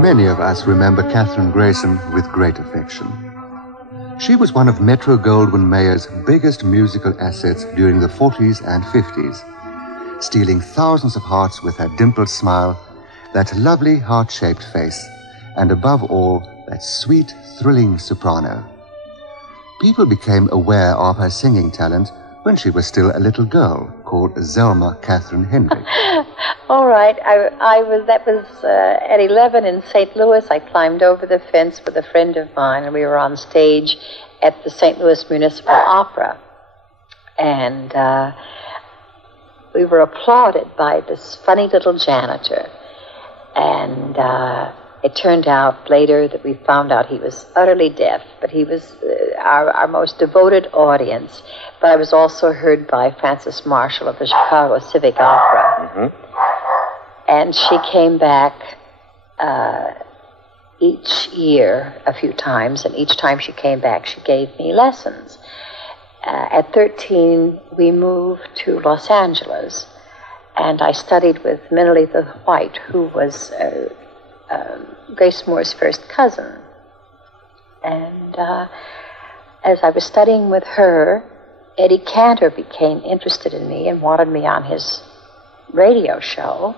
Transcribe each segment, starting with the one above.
Many of us remember Kathryn Grayson with great affection. She was one of Metro-Goldwyn-Mayer's biggest musical assets during the 40s and 50s, stealing thousands of hearts with her dimpled smile, that lovely heart-shaped face, and above all, that sweet, thrilling soprano. People became aware of her singing talent when she was still a little girl called Zelma Catherine Hendrick. All right, that was at 11 in St. Louis. I climbed over the fence with a friend of mine, and we were on stage at the St. Louis Municipal Opera. And we were applauded by this funny little janitor. And it turned out later that we found out he was utterly deaf, but he was our most devoted audience. But I was also heard by Frances Marshall of the Chicago Civic Opera. Mm-hmm. And she came back each year a few times, and each time she came back, she gave me lessons. At 13, we moved to Los Angeles, and I studied with Meneletha White, who was Grace Moore's first cousin. And as I was studying with her, Eddie Cantor became interested in me and wanted me on his radio show.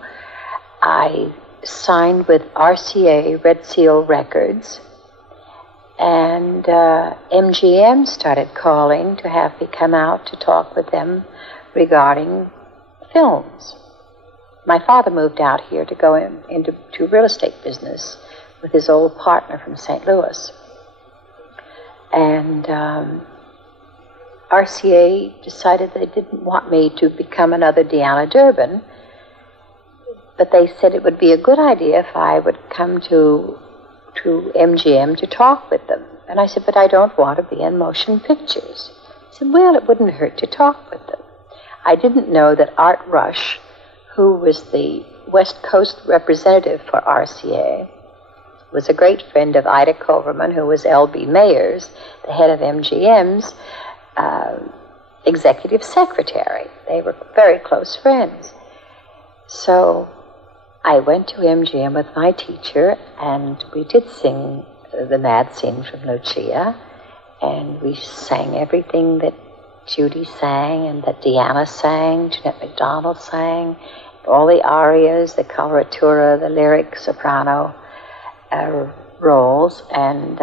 I signed with RCA, Red Seal Records, and MGM started calling to have me come out to talk with them regarding films. My father moved out here to go into real estate business with his old partner from St. Louis. And RCA decided they didn't want me to become another Deanna Durbin, but they said it would be a good idea if I would come to MGM to talk with them. And I said, but I don't want to be in motion pictures. He said, well, it wouldn't hurt to talk with them. I didn't know that Art Rush, who was the West Coast representative for RCA, was a great friend of Ida Culverman, who was L.B. Mayer's, the head of MGM's executive secretary. They were very close friends. So I went to MGM with my teacher, and we did sing the Mad Scene from Lucia, and we sang everything that Judy sang and that Deanna sang, Jeanette MacDonald sang, all the arias, the coloratura, the lyric soprano roles, and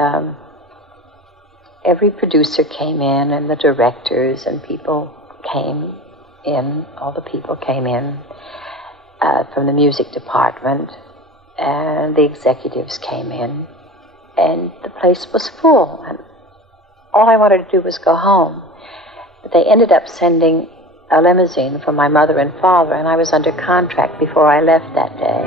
every producer came in, and the directors and people came in, all the people came in from the music department, and the executives came in, and the place was full, and all I wanted to do was go home. But they ended up sending a limousine for my mother and father, and I was under contract before I left that day.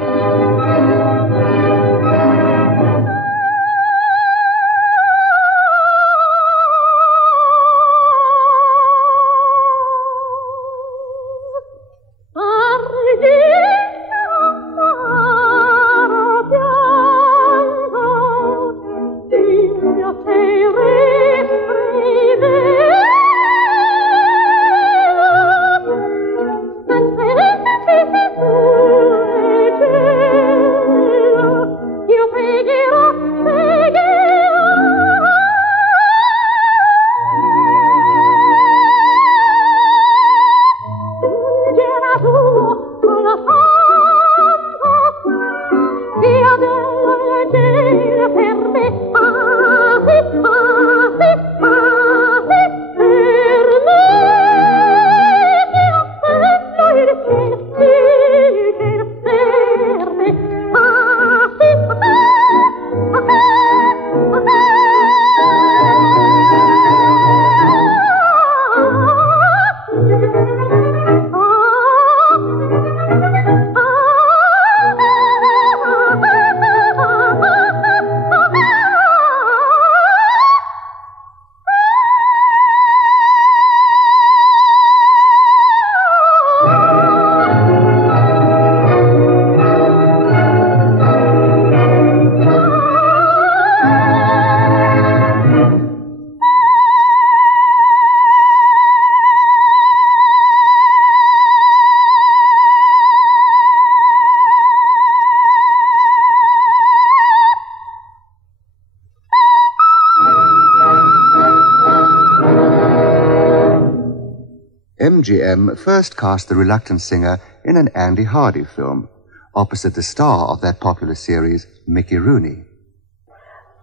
MGM first cast the reluctant singer in an Andy Hardy film, opposite the star of that popular series, Mickey Rooney.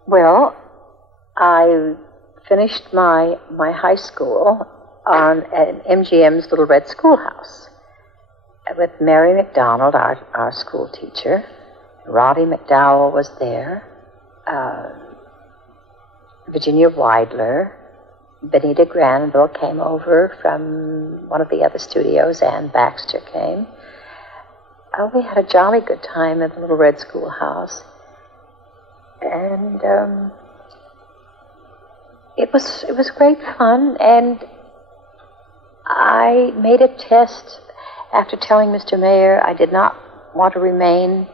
Well, I finished my high school at MGM's Little Red Schoolhouse with Mary McDonald, our school teacher. Roddy McDowell was there, Virginia Weidler, Benita Granville came over from one of the other studios, Ann Baxter came. We had a jolly good time at the Little Red Schoolhouse. And it was great fun, and I made a test after telling Mr. Mayer I did not want to remain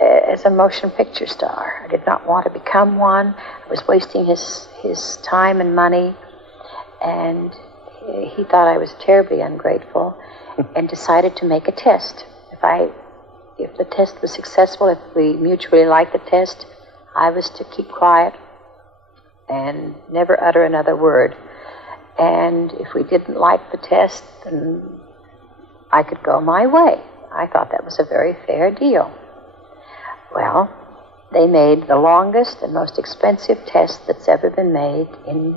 as a motion picture star. I did not want to become one. I was wasting his time and money, and he thought I was terribly ungrateful and decided to make a test. If the test was successful, if we mutually liked the test, I was to keep quiet and never utter another word. And if we didn't like the test, then I could go my way. I thought that was a very fair deal. Well, they made the longest and most expensive test that's ever been made in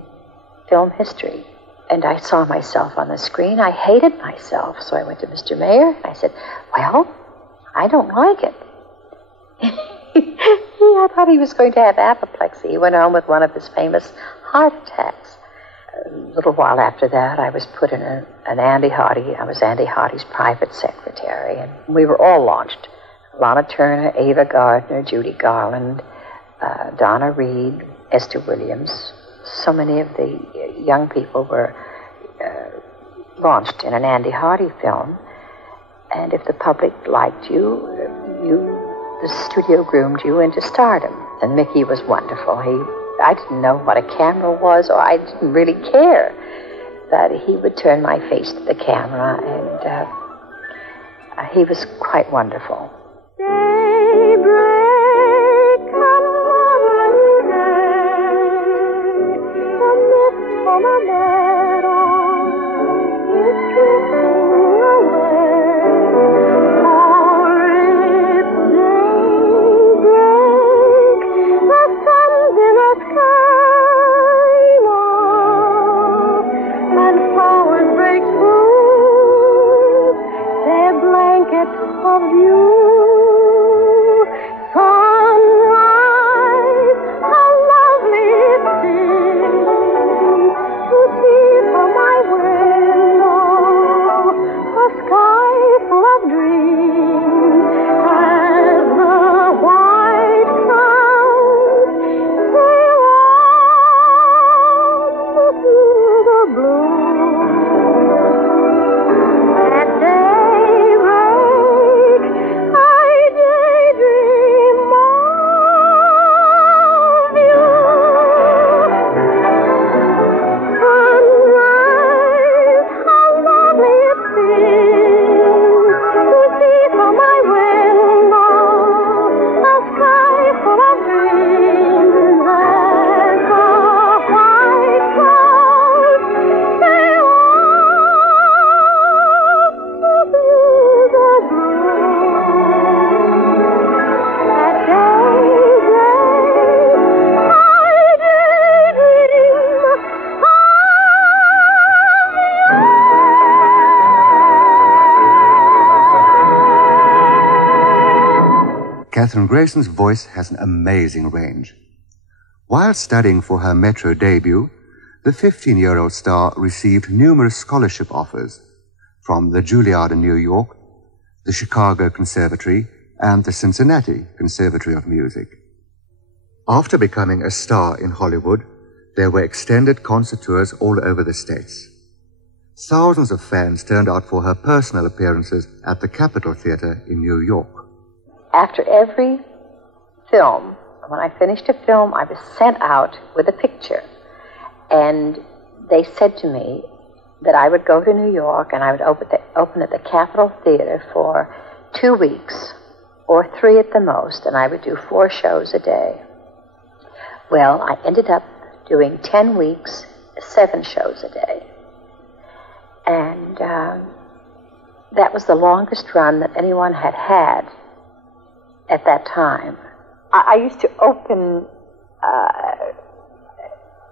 film history. And I saw myself on the screen. I hated myself. So I went to Mr. Mayer and I said, well, I don't like it. I thought he was going to have apoplexy. He went on with one of his famous heart attacks. A little while after that, I was put in an Andy Hardy. I was Andy Hardy's private secretary, and we were all launched. Lana Turner, Ava Gardner, Judy Garland, Donna Reed, Esther Williams. So many of the young people were launched in an Andy Hardy film. And if the public liked you, the studio groomed you into stardom. And Mickey was wonderful. I didn't know what a camera was, or I didn't really care. But he would turn my face to the camera, and he was quite wonderful. Daybreak, come over today. The mist from a meadow is drifting away. For it's daybreak, the sun's in the sky now, and flowers break through their blankets of you. Kathryn Grayson's voice has an amazing range. While studying for her Metro debut, the 15-year-old star received numerous scholarship offers from the Juilliard in New York, the Chicago Conservatory, and the Cincinnati Conservatory of Music. After becoming a star in Hollywood, there were extended concert tours all over the States. Thousands of fans turned out for her personal appearances at the Capitol Theater in New York. After every film, when I finished a film, I was sent out with a picture. And they said to me that I would go to New York and I would open at the Capitol Theater for 2 weeks, or 3 at the most, and I would do 4 shows a day. Well, I ended up doing 10 weeks, 7 shows a day. And that was the longest run that anyone had had at that time. I used to open,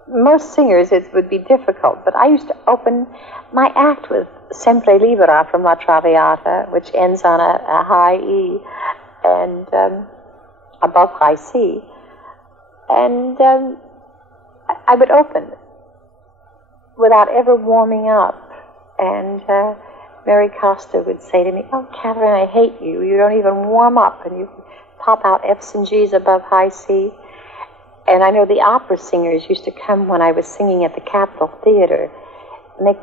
most singers it would be difficult, but I used to open my act with Sempre Libera from La Traviata, which ends on a high E and above high C. And I would open without ever warming up. And Mary Costa would say to me, "Oh, Kathryn, I hate you. You don't even warm up, and you pop out F's and G's above high C." And I know the opera singers used to come when I was singing at the Capitol Theater, and they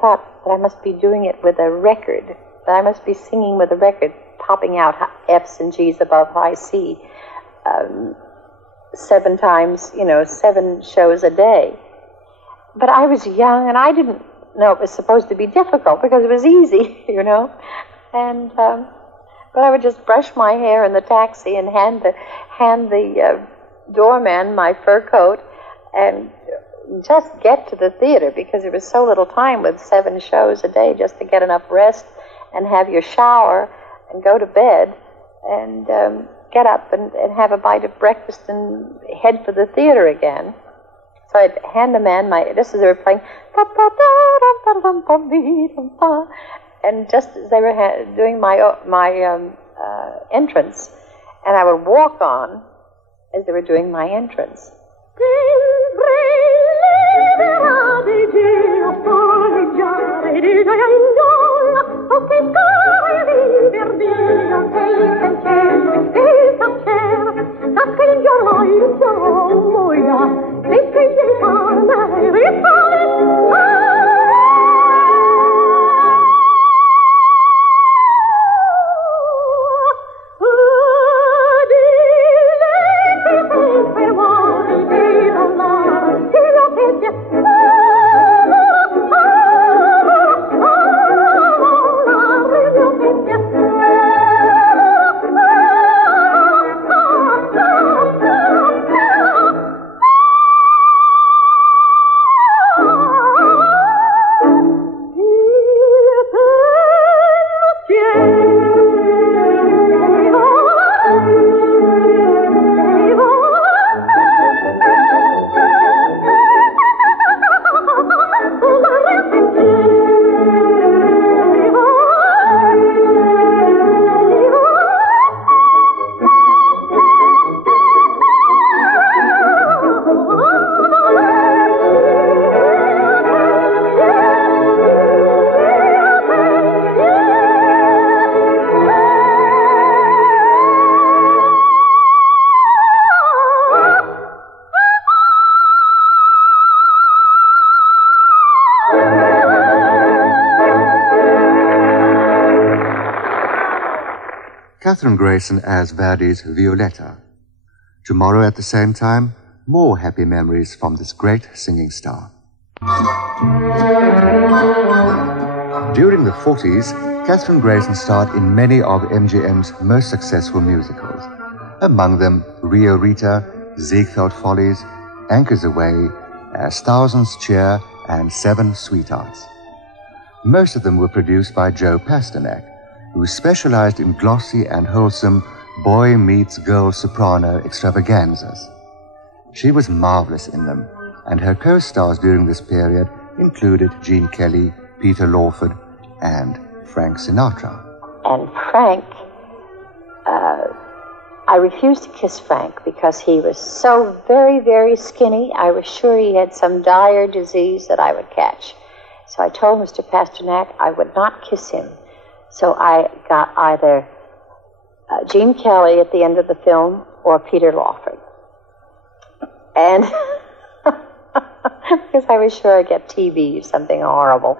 thought that I must be doing it with a record, that I must be singing with a record, popping out F's and G's above high C 7 times, 7 shows a day. But I was young, and I didn't know it was supposed to be difficult because it was easy, And but I would just brush my hair in the taxi and hand the doorman my fur coat and just get to the theater because there was so little time with 7 shows a day just to get enough rest and have your shower and go to bed and get up and have a bite of breakfast and head for the theater again. So I'd hand the man just as they were playing, and just as they were doing my entrance, and I would walk on as they were doing my entrance. Kathryn Grayson as Verdi's Violetta. Tomorrow at the same time, more happy memories from this great singing star. During the 40s, Kathryn Grayson starred in many of MGM's most successful musicals. Among them, Rio Rita, Ziegfeld Follies, Anchors Aweigh, As Thousands Cheer, and 7 Sweethearts. Most of them were produced by Joe Pasternak, who specialized in glossy and wholesome boy-meets-girl soprano extravaganzas. She was marvelous in them, and her co-stars during this period included Gene Kelly, Peter Lawford, and Frank Sinatra. And Frank, I refused to kiss Frank because he was so very, very skinny. I was sure he had some dire disease that I would catch. So I told Mr. Pasternak I would not kiss him. So I got either Gene Kelly at the end of the film or Peter Lawford. And because I was sure I'd get TB, something horrible.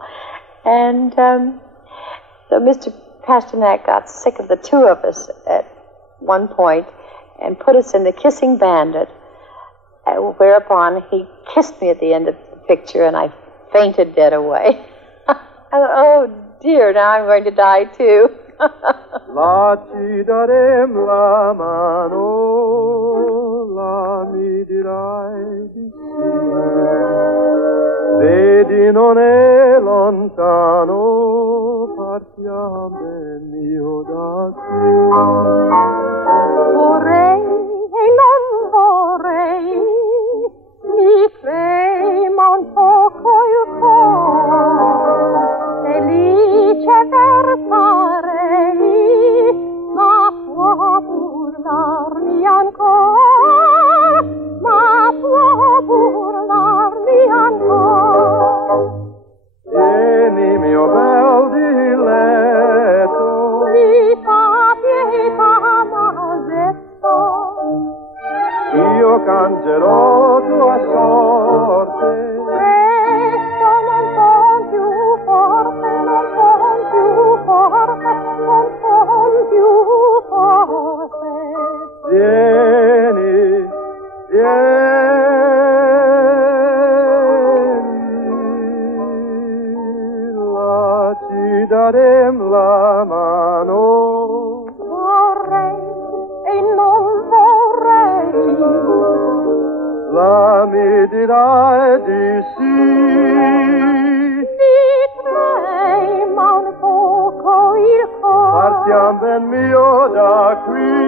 And so Mr. Pasternak got sick of the two of us at one point and put us in the Kissing Bandit, whereupon he kissed me at the end of the picture and I fainted dead away. I thought, oh dear, now I'm going to die too. La ci darem la mano, la mi dirai di sì. vedi non è lontano, partiamo ben mio da qui. Vorrei e non vorrei, mi trema un poco il cuore, felice versarei, ma può burlarmi ancora, ma può burlarmi ancora. Vieni mio bel diletto, Mi fa pietà maledetto, io canterò tua sorte. presto non son più forte, non son più forte, non son più forte. Vieni, vieni, là ci darem la mano. Vorrei e non vorrei, La mi dirai di sì. mi trema un poco il cuore. Partiam ben mio da qui.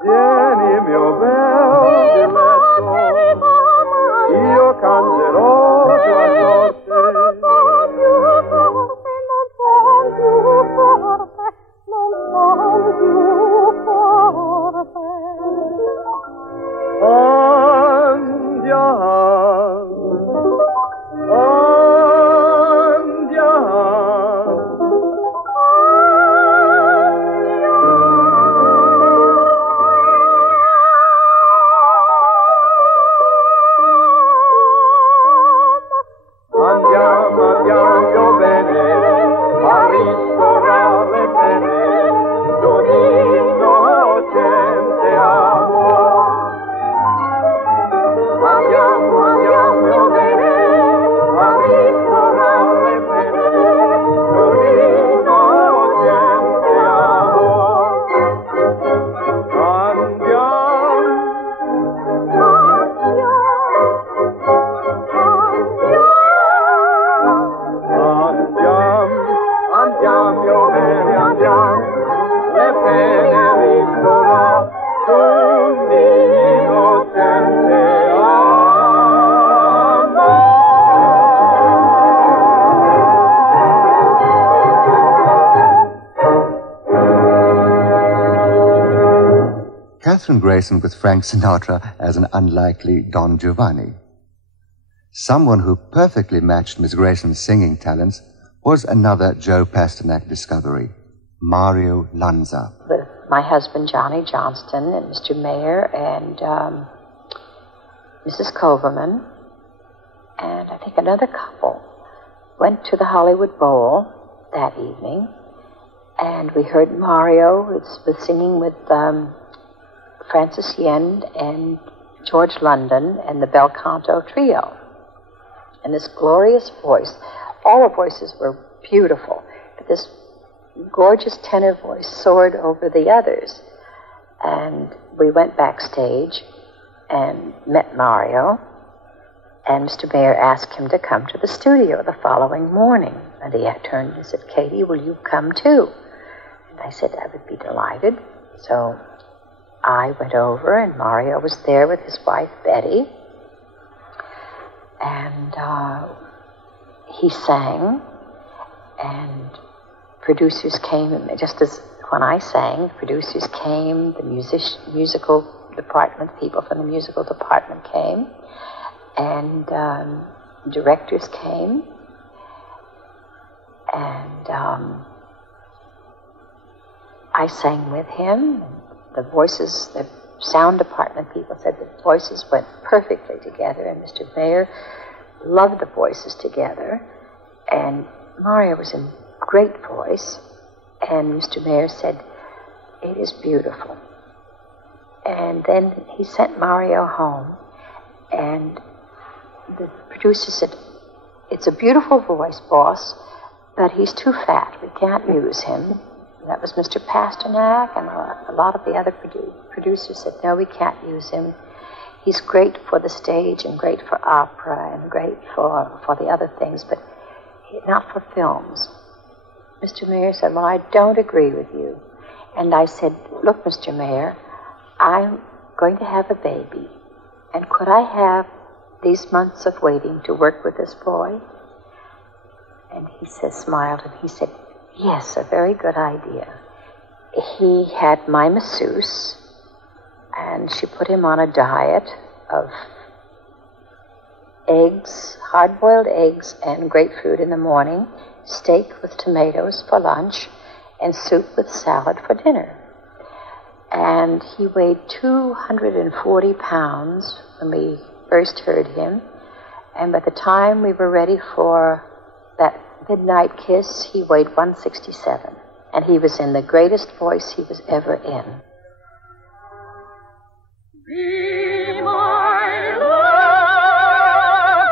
Vieni mio bel diletto, io canterò tua sorte. Kathryn Grayson with Frank Sinatra as an unlikely Don Giovanni. Someone who perfectly matched Miss Grayson's singing talents was another Joe Pasternak discovery, Mario Lanza. With my husband, Johnny Johnston, and Mr. Mayer, and Mrs. Coverman, and I think another couple, went to the Hollywood Bowl that evening, and we heard Mario was singing with Francis Yend and George London and the bel canto trio. And this glorious voice, all the voices were beautiful, but this gorgeous tenor voice soared over the others. And we went backstage and met Mario, and Mr. Mayer asked him to come to the studio the following morning. And he turned and said, "Katie, will you come too?" And I said, "I would be delighted." So I went over, and Mario was there with his wife, Betty. And he sang, and producers came, and just as when I sang, producers came, the musical department, people from the musical department came, and directors came, and I sang with him. The voices, the sound department people said the voices went perfectly together, and Mr. Mayer loved the voices together, and Mario was in great voice, and Mr. Mayer said, "It is beautiful." And then he sent Mario home, and the producer said, "It's a beautiful voice, boss, but he's too fat. We can't use him. That was Mr. Pasternak, and a lot of the other producers said, no, we can't use him. He's great for the stage and great for opera and great for the other things, but not for films. Mr. Mayer said, well, I don't agree with you. And I said, look, Mr. Mayer, I'm going to have a baby, and could I have these months of waiting to work with this boy? And he smiled, and he said, yes, a very good idea. He had my masseuse, and she put him on a diet of eggs, hard-boiled eggs and grapefruit in the morning, steak with tomatoes for lunch, and soup with salad for dinner. And he weighed 240 pounds when we first heard him, and by the time we were ready for that midnight kiss, he weighed 167, and he was in the greatest voice he was ever in. Be my love,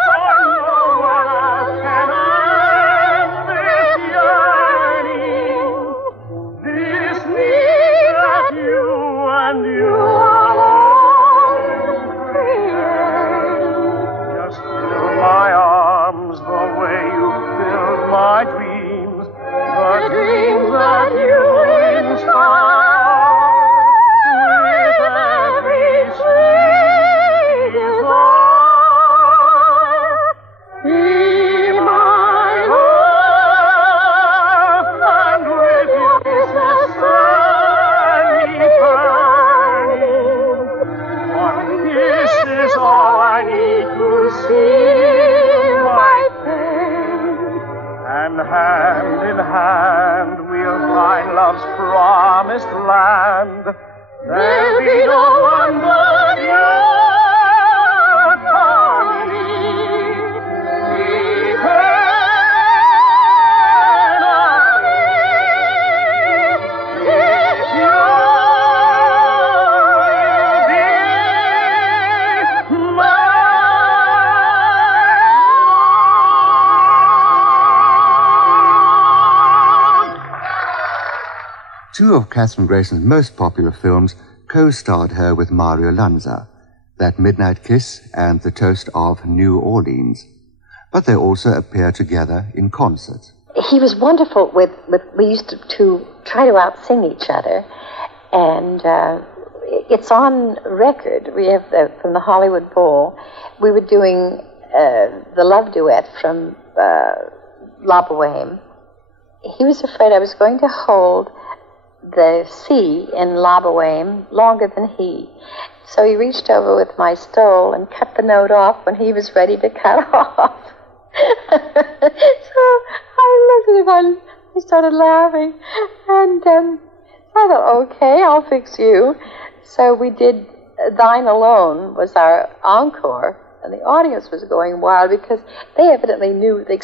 for no one else can end this yearning, this need that you and you alone create. Just fill my arms the way you filled my dreams, the dreams that you inspire. Hand in hand, we'll find love's promised land. There'll be no one but you for me. Eternally, you will be mine. Two of Kathryn Grayson's most popular films co-starred her with Mario Lanza, That Midnight Kiss and The Toast of New Orleans. But they also appear together in concert. He was wonderful we used to try to out-sing each other, and it's on record. We have from the Hollywood Bowl, we were doing the love duet from La Boheme. He was afraid I was going to hold the C in La Boheme longer than he. So he reached over with my stole and cut the note off when he was ready to cut off. So I looked at him, I started laughing, and I thought, okay, I'll fix you. So we did Thine Alone was our encore, and the audience was going wild because they evidently knew they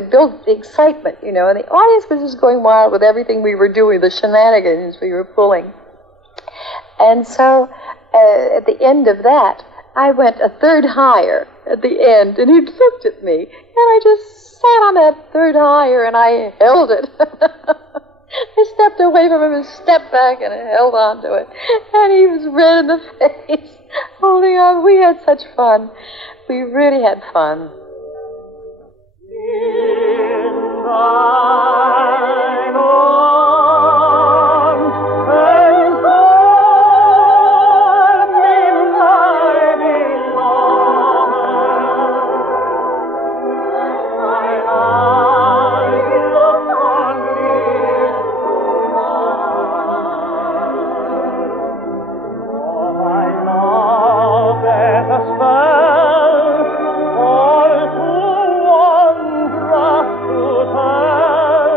built the excitement, and the audience was just going wild with everything we were doing, the shenanigans we were pulling. And so at the end of that, I went a third higher at the end, and he looked at me, and I just sat on that third higher, and I held it. I stepped away from him and stepped back and held on to it. And he was red in the face, holding on. We had such fun. We really had fun. All too wondrous to tell.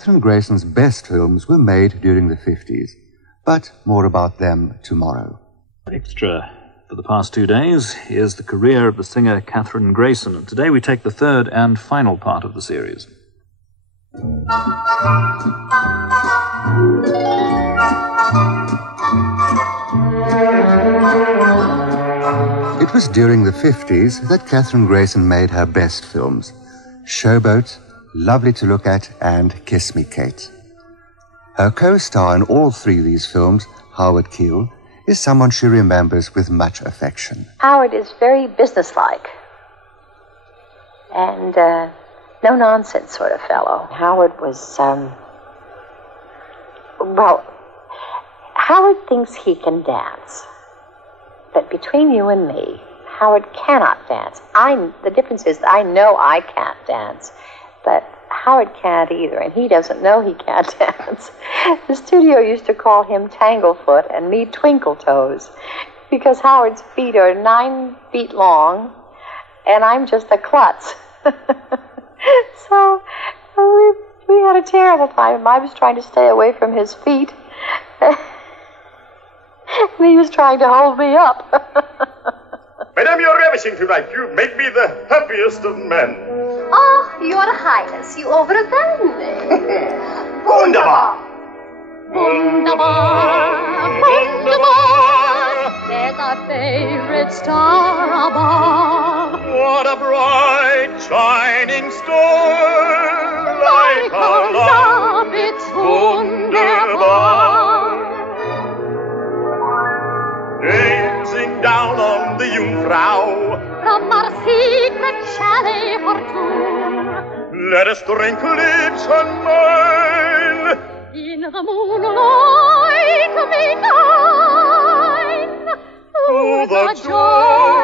Kathryn Grayson's best films were made during the 50s, but more about them tomorrow. Extra for the past 2 days, here's the career of the singer Kathryn Grayson, and today we take the third and final part of the series. It was during the 50s that Kathryn Grayson made her best films: Showboat, Lovely to Look At, and Kiss Me, Kate. Her co-star in all three of these films, Howard Keel, is someone she remembers with much affection. Howard is very businesslike and no-nonsense sort of fellow. Howard was, Howard thinks he can dance. But between you and me, Howard cannot dance. The difference is I know I can't dance, but Howard can't either, and he doesn't know he can't dance. The studio used to call him Tanglefoot and me Twinkletoes, because Howard's feet are 9 feet long, and I'm just a klutz. So we had a terrible time. I was trying to stay away from his feet, and he was trying to hold me up. Madame, you're ravishing tonight. You make me the happiest of men. Oh, Your Highness, you overwhelm me. Wunderbar! Wunderbar, wunderbar, there's our favorite star above. What a bright, shining star! Like our love, it's wunderbar. Gazing down on the Jungfrau, From our secret chalet for two, let us drink lips unmine. in the moonlight we dine. To the joy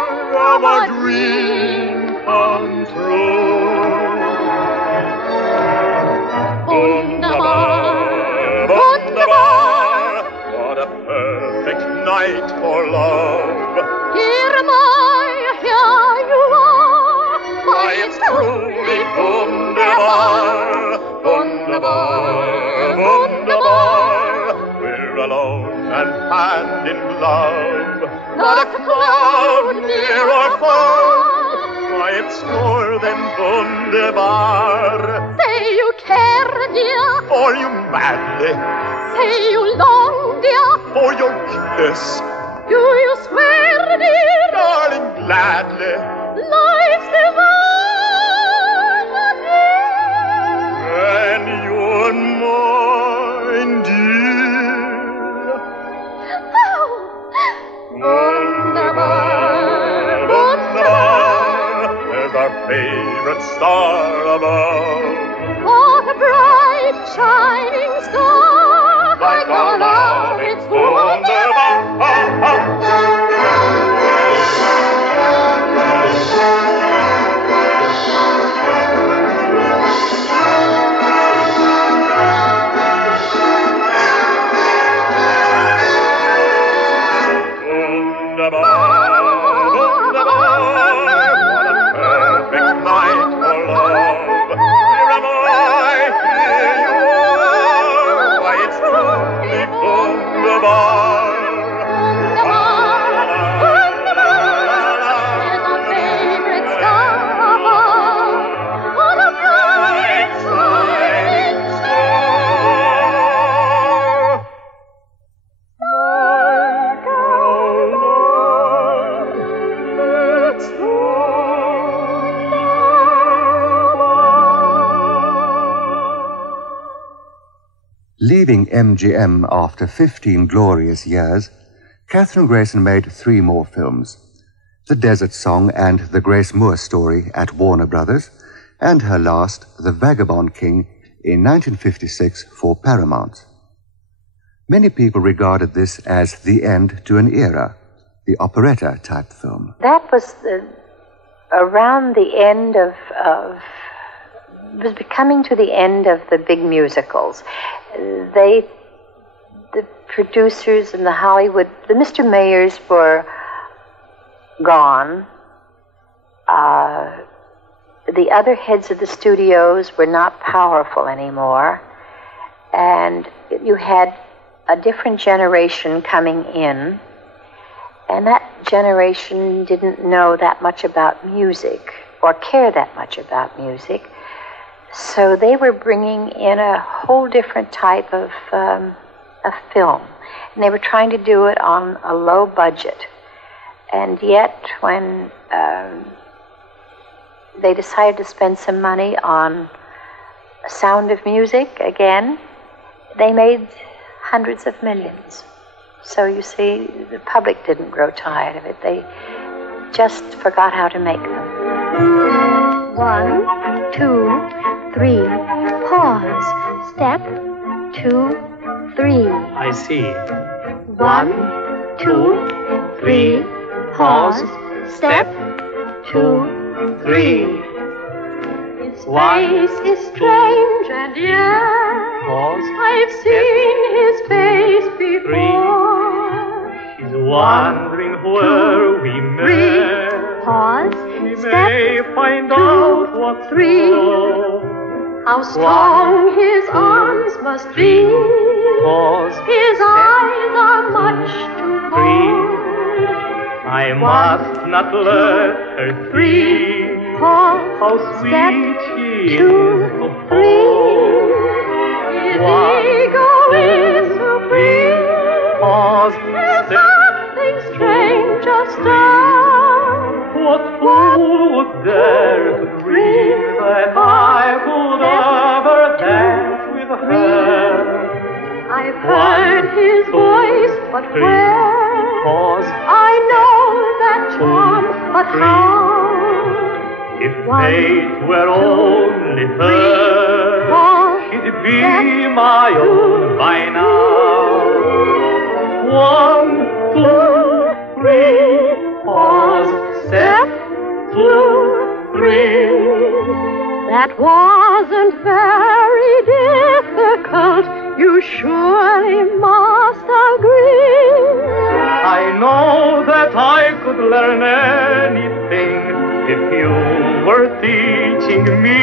of a dream come true. Wunderbar, wunderbar, What a perfect night for love. here you are. Why, it's truly wunderbar, wunderbar, wunderbar. We're alone and hand in glove. Not a cloud near or far. Why, it's more than wunderbar. Say you care, dear. For you madly, Say you long, dear. for your kiss, Do you swear, dear? darling, gladly. Life's divine, dear. And you're mine, dear. Oh, wunderbar, wunderbar. There's our favorite star above. What a bright, shining star. Like our love, it's wunderbar. Leaving MGM after 15 glorious years, Kathryn Grayson made 3 more films: The Desert Song and The Grace Moore Story at Warner Brothers, and her last, The Vagabond King, in 1956 for Paramount. Many people regarded this as the end to an era, the operetta-type film. That was around the end of was becoming to the end of the big musicals. The producers in the Hollywood, the Mr. Mayers were gone. The other heads of the studios were not powerful anymore. and you had a different generation coming in, and that generation didn't know that much about music or care that much about music. So they were bringing in a whole different type of film, and they were trying to do it on a low budget. And yet, when they decided to spend some money on Sound of Music again, they made hundreds of millions. So you see, the public didn't grow tired of it. They just forgot how to make them. 1, 2, 3, pause. Step 2, 3. I see. 1, 2, 3, pause. Step 2, 3. His face is strange and yet Pause. I've seen his face before. He's wondering where we met. Pause. We Step may find out what's 3. wrong. How strong his arms must be. Pause. His eyes are much too cold. I must not let her see Pause. how sweet Step he is 2, to 3. His ego is supreme. Pause. There's Step. something strange astir. What fool would dare to dream that I could ever dance with her? I've heard his voice, but where? Pause. I know that charm, but how? If fate were only fair, Pause. she'd be my own by now. 1, 2, 3, pause. Step 2, 3. That wasn't very difficult, you surely must agree. I know that I could learn anything if you were teaching me.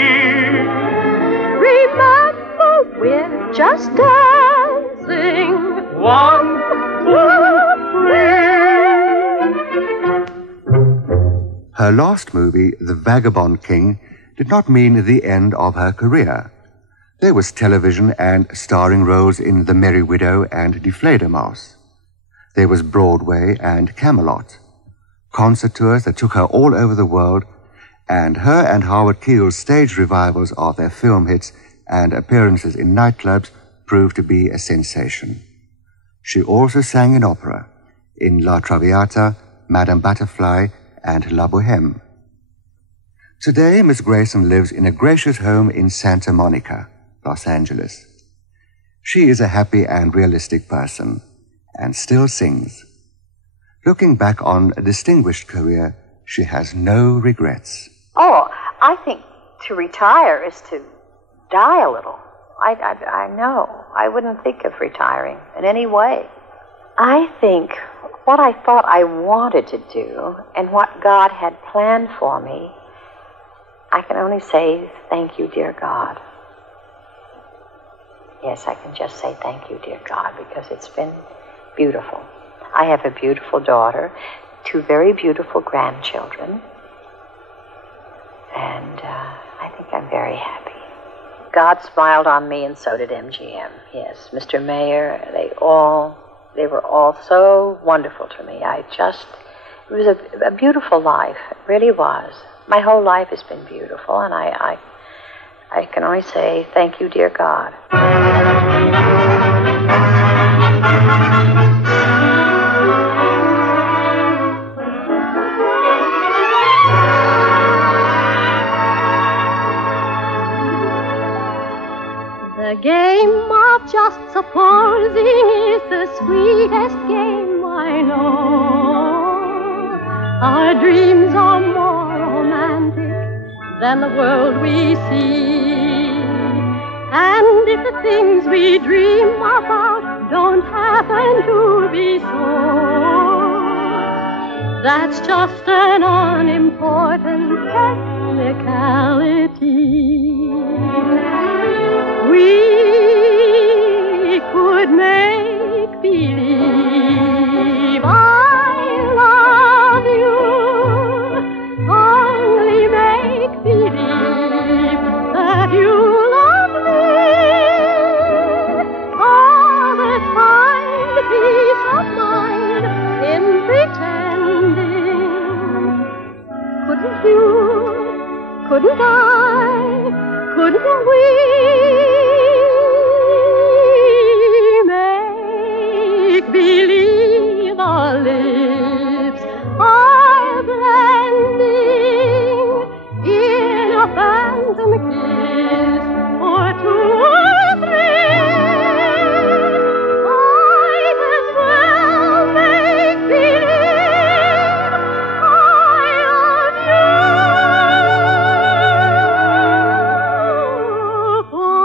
Remember, we're just dancing. 1, 2, 3. Her last movie, The Vagabond King, did not mean the end of her career. There was television and starring roles in The Merry Widow and Die Fledermaus. There was Broadway and Camelot, concert tours that took her all over the world, and her and Howard Keel's stage revivals of their film hits and appearances in nightclubs proved to be a sensation. She also sang in opera, in La Traviata, Madame Butterfly, and La Bohème. Today, Miss Grayson lives in a gracious home in Santa Monica, Los Angeles. She is a happy and realistic person, and still sings. Looking back on a distinguished career, she has no regrets. Oh, I think to retire is to die a little. I know. I wouldn't think of retiring in any way. I think what I thought I wanted to do and what God had planned for me, I can only say, thank you, dear God. Yes, I can just say thank you, dear God, because it's been beautiful. I have a beautiful daughter, 2 very beautiful grandchildren, and I think I'm very happy. God smiled on me, and so did MGM. Yes, Mr. Mayer, they were all so wonderful to me. It was a beautiful life. It really was. My whole life has been beautiful, and I can only say thank you, dear God. The game of just supposing is the sweetest game I know. Our dreams are more romantic than the world we see. And if the things we dream about don't happen to be so, that's just an unimportant technicality. We could make believe I love you, only make believe that you love me, all the time peace of mind in pretending. Couldn't you, couldn't I, couldn't we make believe our lips are blending in a phantom kiss or two or three? Might as well make believe I love you. For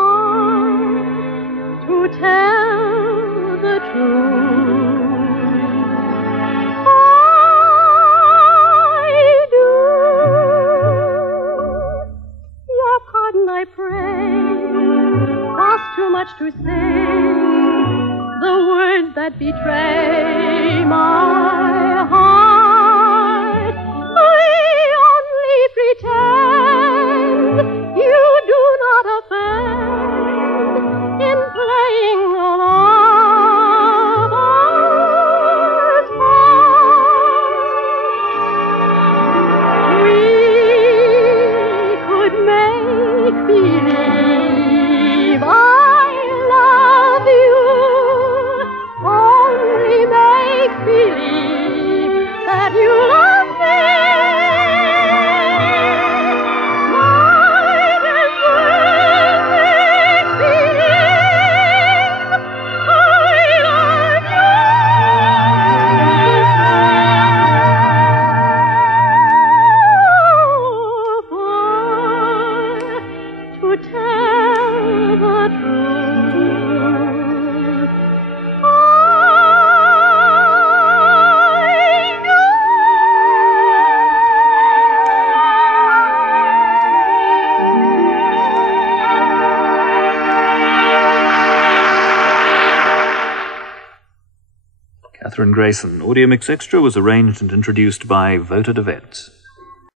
to tell the truth, I do. Your pardon I pray, cost too much to say the words that betray my heart. We only pretend, you do not offend in playing a lover's part. We could make believe I love you, only make believe that you love me. Might as well make believe I love you. For to tell the truth, I do. Kathryn Grayson. Audio Mix Extra was arranged and introduced by Vota de Vet.